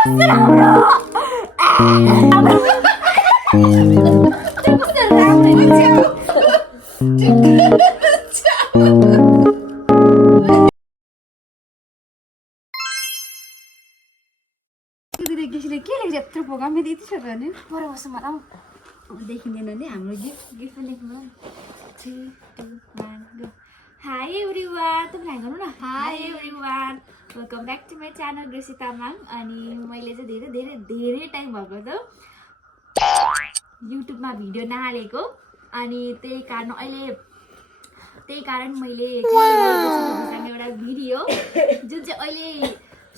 कस्तो राम्रो कस्तो राम्रो के लेख्छ यत्रो प्रोग्राम यति छ भने पर बस्छ मलाई देखिँदैन नि हाम्रो गिफ्ट लेख्नु हाई एभ्रिवान तपाईँ गर्नु न hi everyone welcome back to my channel Gracy Tamang अनि मैले चाहिँ धेरै धेरै धेरै टाइम भएको त युट्युबमा भिडियो नहालेको अनि त्यही कारण मैले एउटा भिडियो जुन चाहिँ अहिले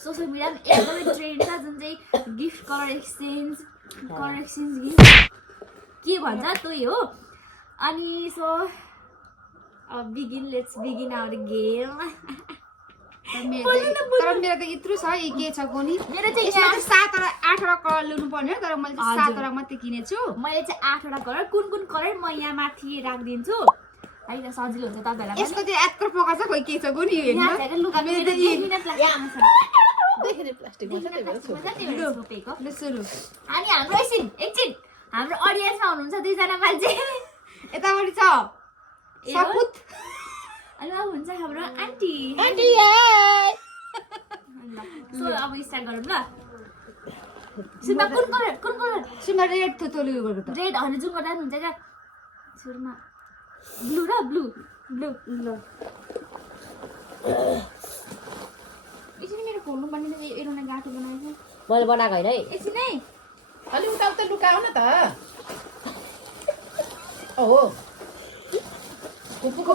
सोसियल मिडियामा एकदमै ट्रेन्ड छ जुन चाहिँ गिफ्ट कलर एक्सचेन्ज गिफ्ट के भन्छ त्यही हो अनि so let's begin our game तर मेरो त यत्रो छ के छ कोनी मेरो चाहिँ 7 र 8 वटा कलर ल्याउनु पर्ने तर मैले 7 वटा मात्रै किनेछु मैले चाहिँ 8 वटा कलर कुन कलर म यहाँ माथि राखिदिन्छु है त सजिलो हुन्छ तपाईहरुलाई यसको चाहिँ यत्रो प्रकार छ खोइ के छ कोनी हेर्नु देखिने प्लास्टिकमा छ त्यही भएर छोपेको सुरु अनि हाम्रो एकछिन हाम्रो ऑडियन्समा हुनुहुन्छ दुईजना मान्छे यतापट्टि छ सपुत अनि अब हुन्छ हाम्रो आन्टी सो अब स्टार्ट गरौँ ल सुनमा कुन कलर सुनमा रेड थोथोली गरेको त रेड अनि जुन गर्दा हुन्छ क्या सुरमा ब्लू र ब्लू ल यसरी मेरो खोल्नु पर्ने एउटा गाँठो बनाएको मैले बनाएको होइन है एकछिन है अलि उता लुकाऊ न त ओहो पुप्पुको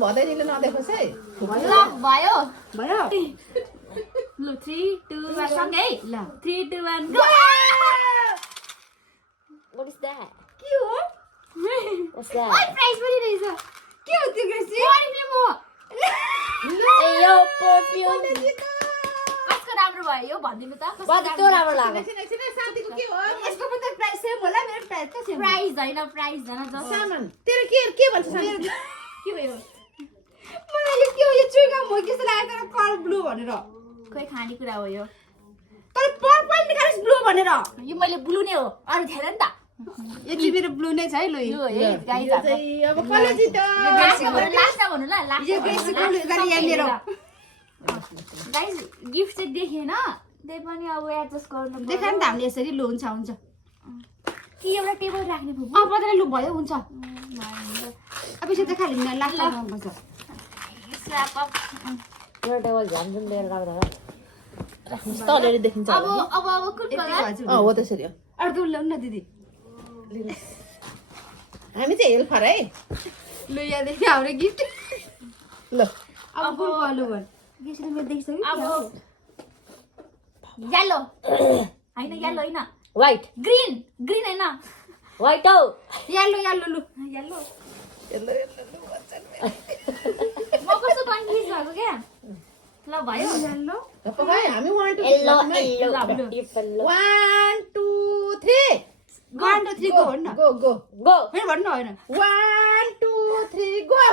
भदैनीले नदेखोस् है ल भयो लु 3 2 1 सँगै ल 3 2 1 गो What is that? के हो What's that? ओइ प्राइस पनि रहेछ के हो त्यो ग्रेसी यो परफ्युम कसको राम्रो भयो यो भनिदिनु त त्यो राम्रो लाग्यो साथीको के हो यसको पनि त प्राइस सेम होला मेरो प्राइस त सेम प्राइस हैन जस्तो सामान तेरो के भन्छ सामान के भयो मलाई यो के हो यो चुइगम हो जस्तो लाग्यो तर कलर ब्लू भनेर खोइ खाने कुरा हो यो तर पर्पल नि खालिस ब्लू भनेर यो मैले ब्लू नै हो अरु धेरै नि त यो चाहिँ मेरो ब्लू नै छ है लु यो है गाइस अब कसले जित्यो लास्टमा भन्नु ल यो ग्रेसी ब्लू गाडी यहाँ मेरो गाइस गिफ्ट चाहिँ देखेन त्यही पनि अब एडजस्ट गर्नु देखा नि त हामीले यसरी लु हुन्छ कि एउटा टेबल राख्ने भो पत्र लु भयो हुन्छ अब यसो देखा लिनु लास्टमा गर्नुपर्छ स्ल्याप अप मेरो टेबल झ्यामझुम लिएर राख्दा तलले देखिन्छ अब कुन कलर हो त्यसरी हो अर्को ल्याउनु न दिदी हामी चाहिँ हेल्पर है लु यहाँ देखि हाम्रो गिफ्ट ल अब कुन कलर भन यसरी मेरो देखिसक्यो अब येलो हैन येलो हैन व्हाइट ग्रीन हैन व्हाइट हो येलो लु येलो यल्लो म कस्तो कन्फ्युज भएको क्या ल भयो येलो भाइ हामी 1 2 येलो 1 2 3 1 2 3 गो भन्न गो फेरि भन्नु होइन 1 2 3 गो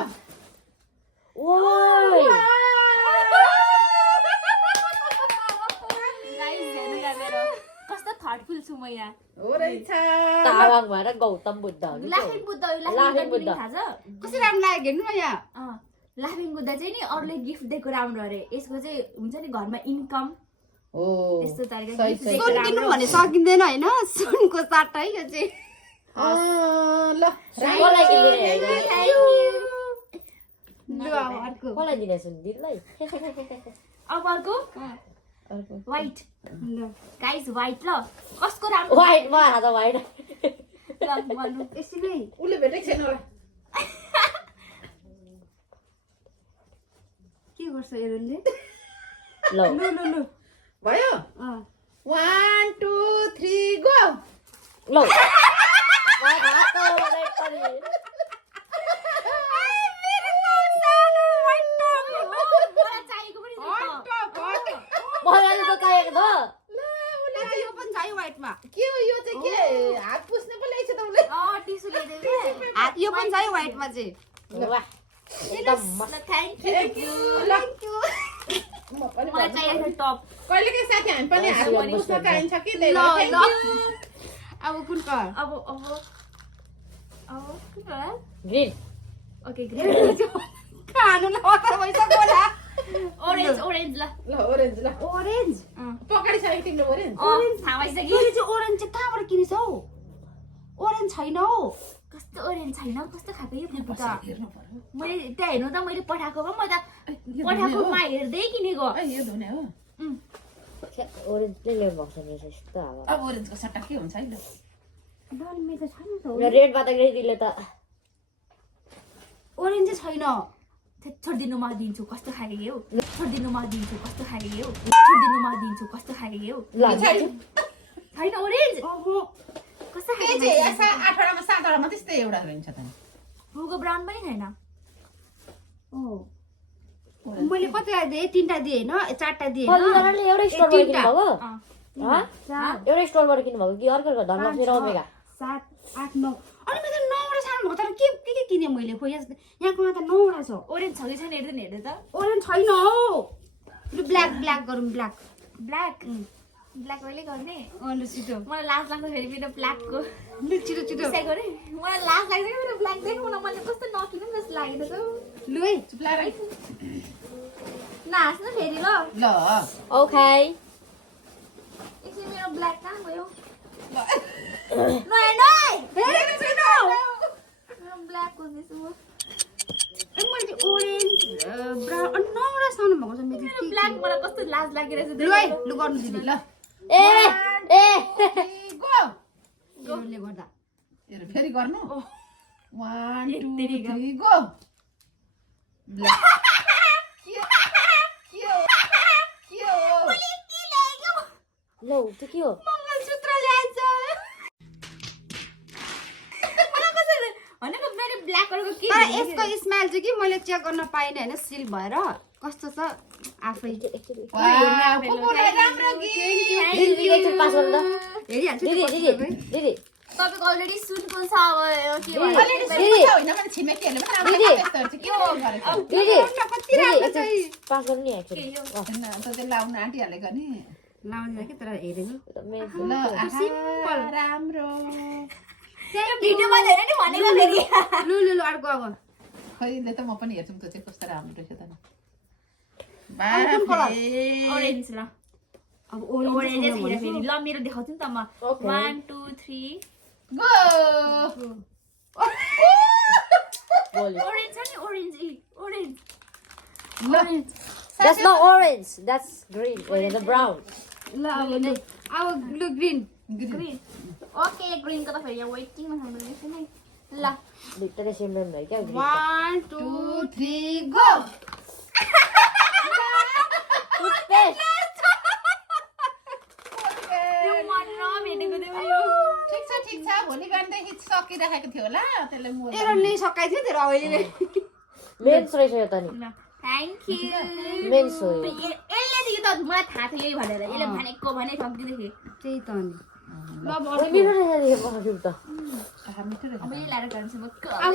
कस्तो थर्टफुल छु म यहाँ हो रहेछ तावाङ भएर गौतम बुद्ध हो नि लाफिङ बुद्ध लाफिङ बुद्ध थाहा छ कस्तो राम्रो लाग्यो हेर्नु न यहाँ लाफिङ बुद्ध चाहिँ नि अरूले गिफ्ट दिएको राम्रो अरे यसको चाहिँ हुन्छ नि घरमा इन्कम हो त्यस्तो तरिका सुन किन्नु भने सकिँदैन होइन सुनको साट है यो चाहिँ ल कसलाई किन्दिने लु अब अर्को कसलाई दिने सुन दिदीलाई अब अर्को व्हाइट ल गाइस व्हाइट ल कसको राम्रो व्हाइट मलाई त व्हाइट ल भन्नु यसरी नै उले भेटेको छैन होला के गर्छ एरनले ल लु भयो 1 2 3 गो ल भातो मलाई पनि मलाई त चाहिएको यो पनि छ है व्हाइटमा के हो यो चाहिँ के हात पुस्ने पो ल्याइछ त उले टिस्यु ल्याइदियो यो पनि छ है व्हाइटमा चाहिँ वाह एकदम थ्याङ्क यू ल म पनि मलाई चाहिएको छ टप कहिलेकाहीँ साथी हामी पनि हात पुस्न चाहिन्छ कि त्यही ल भएर ल अब कुन कर अब के भयो ग्रिन ओके ग्रेट खानु नत्र भइसक्यो होला ओरेन्ज ल ल ओरेन्ज ल ओरेन्ज पकाडिसक्यो तिमीले ओरेन्ज थाहा भइसक्यो यो चाहिँ ओरेन्ज चाहिँ कहाँबाट किनिस हौ ओरेन्ज छैन हौ कस्तो ओरेन्ज छैन कस्तो खाएको यो फुल त हेर्नु पर्यो मैले त्यहाँ हेर्नु त मैले पठाएकोमा म त पठाएकोमा हेर्दै किनेको यो धुने हो ओरेन्जले ल्याउनु भएको छ मेरो यस्तो हावा अब ओरेन्जको सट्टा के हुन्छ है ल डल्मे त छैन त रेडमा त ग्रिनले त ओरेन्ज चाहिँ छैन छोडिदिनु म दिन्छु कस्तो खाएको हो छोडिदिनु म दिन्छु कस्तो खाएको हो छोडिदिनु म दिन्छु कस्तो खाएको हो छैन ओरेन्ज कस्तो त्यही खाएको चाहिँ यहाँ 8वटामा 7वटामा त्यस्तै एउटा रहन्छ त फुलको ब्राउन पनि छैन मैले कतिवटा दिएँ 3टा दिएँ होइन 4टा दिएँ कतिजनाले एउटै स्टोरबाट किन्नुभएको चार एउटै स्टोरबाट किन्नुभएको कि अर्को धनलक्ष्मी र ओमेगा 7 8 9 अनि मैले 9वटा सानो भएको तर के किनेँ मैले खोइ यहाँकोमा त 9वटा छ ओरेन्ज छ कि छैन हेर्दैन हेर्दै त ओरेन्ज छैन हौ लु ब्ल्याक गरौँ ब्ल्याक ब्ल्याक ब्ल्याक अहिले गर्ने लु छिटो मलाई लाज लाग्छ फेरि मेरो ब्ल्याकको लु छिटो डिसाइड गरेँ मलाई लाज लाग्छ कि मेरो ब्ल्याक देख्नु न मैले कस्तो नकिनु जस्तो लागेको छ लु है चुप्लाएर नहाँस्नु फेरि ल ल ओके एकछिन मेरो ब्ल्याक कहाँ गयो ब्ल्याक खोज्दैछु म मैले ओरेन्ज ब्राउन अनि 9वटा सानो भएको छ मेरो ब्ल्याक मलाई कस्तो लाज लागिरहेछ लु है लु गर्नु दिदी ल ए गो यसले गर्दा हेर फेरि गर्नु 1 2 3 गो लौ त्यो के हो मङ्गलसूत्र ल्याएछ मलाई कसरी भनेको मेरो ब्ल्याकहरूको के तर यसको स्मेल चाहिँ कि मैले चेक गर्न पाइनँ होइन सिल भएर कस्तो छ आफै राम्रो गीत दिदी एकचोटि पास गर्नु त हेरिहाल्छु दिदी तपाईँको अलरेडी सुनको छ अब के भयो अलरेडी सुनेको होइन भने छिमेकीहरूले पनि राम्रो त्यस्तोहरू चाहिँ के हो गरेको दिदी कति राम्रो छ पास गर्नु नि एकचोटि हैन त त्यो लाउन आँटिहालेको नि लाउने कि तर हेरेको ल सिम्पल राम्रो भिडियोमा धेरै नि भनेको फेरि लु लु लु अर्को अब खैले त म पनि हेर्छु त्यो चाहिँ कस्तो राम्रो रहेछ त कुन कलर? ओरेन्ज ल अब ओरेन्ज छैन फेरि ल मेरो देखाउँछु नि त म 1 2 3 गो ओरेन्ज छ नि ओरेन्ज ओरेन्ज ल That's not orange. That's green. Wait, the brown. ल अब लु ग्रीन ग्रिन ओके ग्रिनको त फेरि यहाँ वेटिङमा छ मेरो नि ल भित्र सिमरन भयो क्या 1 2 3 गो यो मन नभेटेको थियो यो ठिक छ भोलि बिहानदेखि सकिराखेको थियो होला त्यसले म एरनले सकाइ थियो तेरो अहिले मेन्स रहेछ यो त नि ल थ्याङ्क यू मेन्स हो यो यसले यो त मलाई थाहा थियो यही भनेर यसले भनेको भने ठक्दिँदै त्यही त नि ल अब ओइ मिठो रहेछ यो परफ्युम त मिठो रहेछ अब यही लाएर जान्छु म अब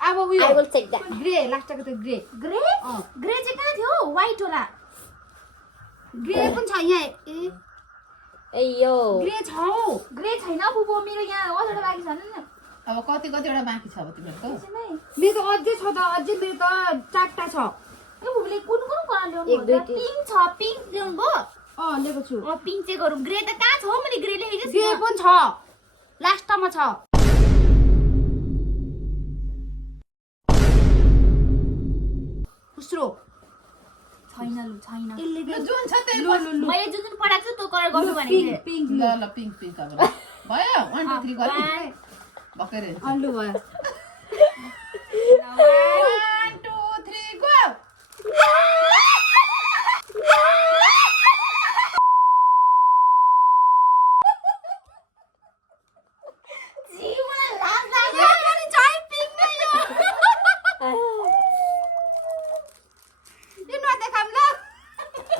I उयो will take that. ग्रे लास्टको त ग्रे ग्रे ग्रे चाहिँ कहाँ थियो व्हाइट होला ग्रे पनि छ यहाँ ए ए यो ग्रे छ हौ ग्रे छैन बुबु मेरो यहाँ अझवटा बाँकी छ नि अब कतिवटा बाँकी छ अब तिमीहरूको मेरो त अझै छ त अझै मेरो त 4टा छ ए बुबुले कुन कुन कलर ल्याउनु एक, दुई, तिन। पिङ्क छ पिङ्क ल्याउनु भयो ल्याएको छु पिङ्क चाहिँ गरौँ ग्रे त कहाँ छ मैले ग्रे लेखेको ग्रे छु पनि छ लास्टमा छ उसरो छैन लु छैन यसले जुन छ त्यही लु लु लु मैले जुन जुन पठाएको छु त्यो कलर गर्नु भनेको थिएँ पिङ्क ल ल पिङ्क अब ल भयो 1 2 3 गरौँ भक्कै रहेछ अलु भयो 1 2 3 गो जी मलाई लाज लाग्यो अनि चाहिँ पिङ्क नै यो यो नदेखाम ल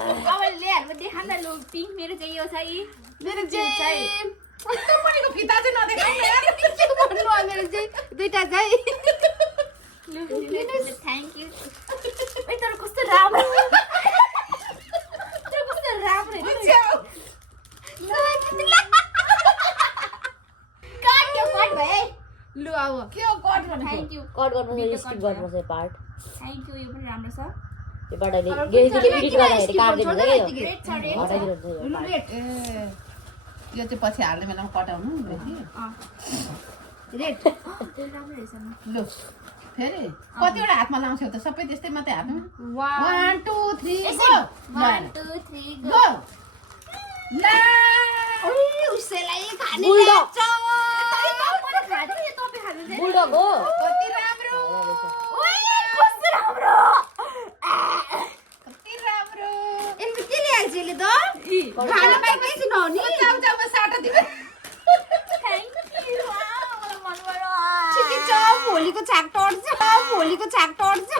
अब ल्याएर देखाम न लु पिङ्क मेरो चाहिँ यो छ यी मेरो चाहिँ तपाईँको फिता चाहिँ नदेखाउ न यार के भन्नु हो मेरो चाहिँ दुईटा चाहिँ थ्याङ्क यू तर कस्तो राम्रो अब के हो कट गर्नु थ्याङ्क यू कट गर्नुपर्छ स्किप गर्नुपर्छ पार्ट थ्याङ्क यू यो पनि राम्रो छ योबाट अहिले गेजीले एडिट गर्दाखेरि काट्दिनु है यो रेड छ रेड हटाइदिनुहुन्छ यो हुनु part। रेड ए यो चाहिँ पछि हाल्ने बेलामा कटाउनु बेसी रेड त्यो राम्रो रहेछ नि लु फेरि कतिवटा हातमा लाउँछौ त सबै त्यस्तै मात्रै हातमा वाह 1 2 3 यसरी गो 1 2 3 गो गो ला ओइ उसैलाई खाने बुल्डग लाग्छ मैले खाँदै थिएँ तपाईँ खानु चाहिँ बुल्डग हो कति राम्रो ओइ कस्तो राम्रो कति राम्रो यसले के ल्याएछ यसले त खाना पाइकै छैन हो नि चाउचाउमा साटा दिबे थ्याङ्क यू मलाई मन पर्यो ठिकै छ भोलिको छाक टर्छ भोलिको छाक टर्छ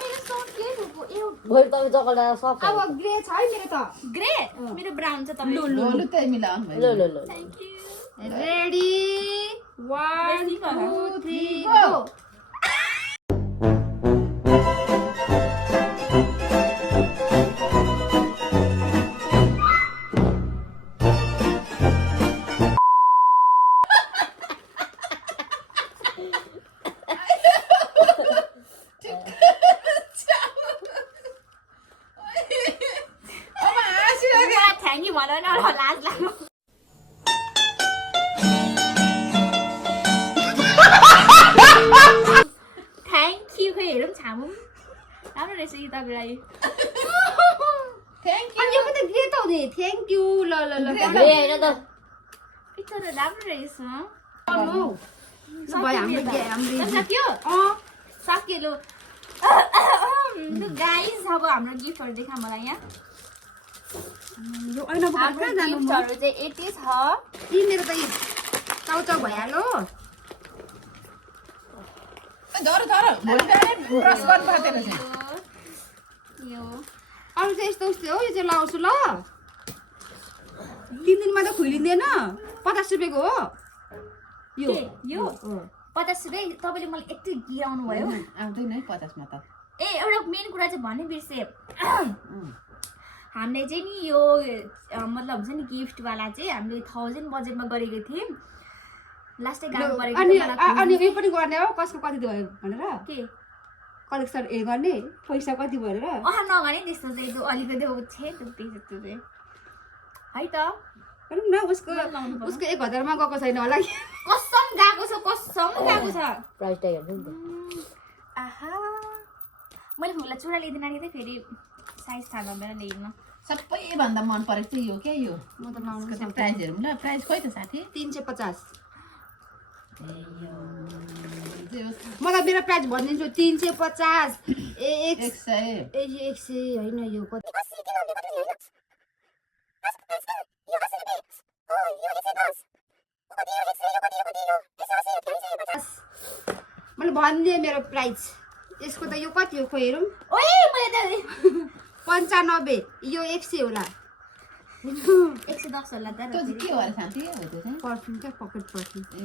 मेरो साउन्ड के भएको एउटा भोलि तपाईँ चकलेट सक्छ अब ग्रे छ है मेरो त ग्रे मेरो ब्राउन छ तपाईँ लु त्यही मिलाउनु ल भयो ल ल thank you ready 1 2 3 go go अब हाँसिरहेको थ्याङ्क यू भन न लाज लाग्यो थ्याङ्क यू खोइ हेरौँ छामौँ राम्रो रहेछ कि तपाईँलाई थ्याङ्क अनि यो पनि ग्रे त हुने थ्याङ्क यू ल ल ल ए होइन त पिक्चर त राम्रो रहेछ गर्नु भयो हाम्रो सब सक्यो अँ सक्यो लु लु गाइस अब हाम्रो गिफ्टहरू देखा मलाई यहाँ यो ऐन बोकेर हाम्रो कहाँ जानु म गिफ्टहरू चाहिँ यति छ यी मेरो त यी चाउचाउ भइहाल्यो धर धर भोलि बिहानै ब्रस गर्नु पर्दैन रहेछ यो अरू चाहिँ यस्तो उस्तै हो यो चाहिँ लगाउँछु ल 3 दिनमा त खुलिँदैन 50 रुपियाँको हो यो के? यो 50 रुपियाँ तपाईँले मलाई यति गिराउनु भयो आउँदैन है 50 मा त ए एउटा मेन कुरा चाहिँ भन्नै बिर्सेँ हामीले चाहिँ नि यो मतलब हुन्छ नि गिफ्टवाला चाहिँ हामीले 1000 बजेटमा गरेको थियौँ लास्टै गाह्रो परेको अनि थियो मलाई अनि यो पनि गर्ने हो कसको कति भयो भनेर के कलेक्सन गर्ने पैसा कति भनेर अहा नगरे त्यस्तो चाहिँ त्यो अलिकति छे त्यस्तो चाहिँ है त हेरौँ न उसको 1000 मा गएको छैन होला कि कसम गएको छ प्राइस ट्याग हेर्नु नि त आहा मैले फुललाई चुरा ल्याइदिन थिएँ फेरि साइज थाहा भएर ल्याइदिनु सबैभन्दा मन परेको चाहिँ यो क्या यो म त लाउनु यसको चाहिँ प्राइस हेरौँ ल प्राइस कति त साथी 350 यो मलाई मेरो प्राइस भनिदिन्छु 350 ए 100 100 होइन यो कति मैले भनिदिएँ मेरो प्राइस यसको त यो कति हो खोइ हेरौँ ओए मैले त 95 यो 100 होला 110 होला त त्यो चाहिँ के हो अरे साथी हो त्यो चाहिँ पर्फ्युम क्या पकेट पर्फ्युम ए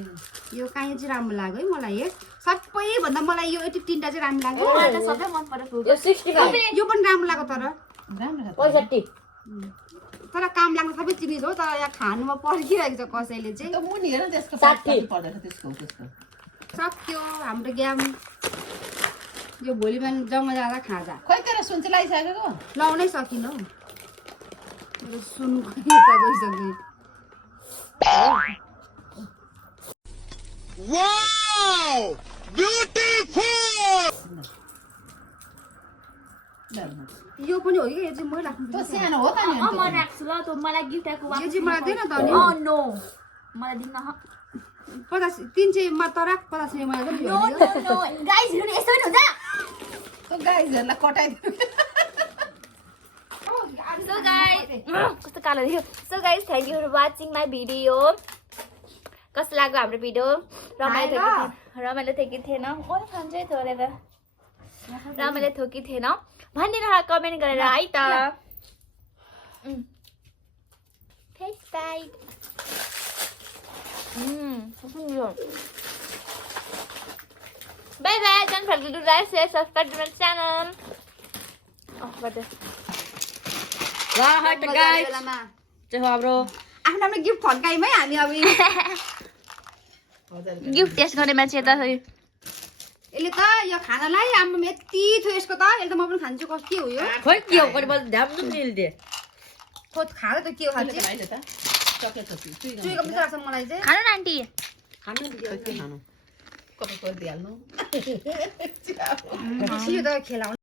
यो काहीँ चाहिँ राम्रो लाग्यो है मलाई हेर सबैभन्दा मलाई यो 3टा चाहिँ राम्रो लाग्यो मलाई त सबै मन पर्यो फुल यो 65 यो पनि राम्रो लाग्यो तर राम्रो छ त। 65 तर काम लाग्ने सबै चिनिज हो तर यहाँ खानुमा पर्खिरहेको छ कसैले चाहिँ त्यो मुनि हेर न त्यसको 60 कति पर्दैछ त्यसको सक्यो हाम्रो गेम यो भोलि बिहान जम्मा जाँदा खाँदा खोइ तेरो सुन चाहिँ लगाइसकेको लाउनै सकिनँ हौ मेरो सुनको यता गइसक्यो Wow! Beautiful! यो पनि हो कि यो चाहिँ मै राख्नु त्यो सानो हो त नि म राख्छु ल त्यो मलाई गिफ्टको यो चाहिँ मलाई दिएन त नि नो मलाई दिन्न 50 300 मा त राख 50 मा मलाई नो नो नो गाइस हेर्नु यस्तो पनि हुन्छ त्यो गाइजहरूलाई कटाइदिनु So guys, कस्तो कालो थियो. So guys, thank you for watching my video. कस्तो लाग्यो हाम्रो भिडियो? रमाइलो थियो कि थिएन? ओइ खान्छ है थोरै त. रमाइलो थियो कि थिएन? भनिदिनु होला कमेन्ट गरेर है त. Face bite. Bye bye. Don't forget to like, share, subscribe to my channel. ल है त गाइस बेलामा चाहिँ हाम्रो आफ्नो आफ्नो गिफ्ट फर्काइमै हामी अब गिफ्ट टेस्ट गर्ने मान्छे यता छ। यसले त यो खानालाई आम्मा यति थियो यसको त यसले त म पनि खान्छु कति हो यो खोइ के हो पनि मैले ध्यान पनि दिइदिए खोज खाएर त के हो खान्छ अहिले त चकेको छु चुइको पनि लाग्छ मलाई चाहिँ खानु न आन्टी। खानु दियो खानु कपी गरिदिइहाल्नु यो त खेलाउनु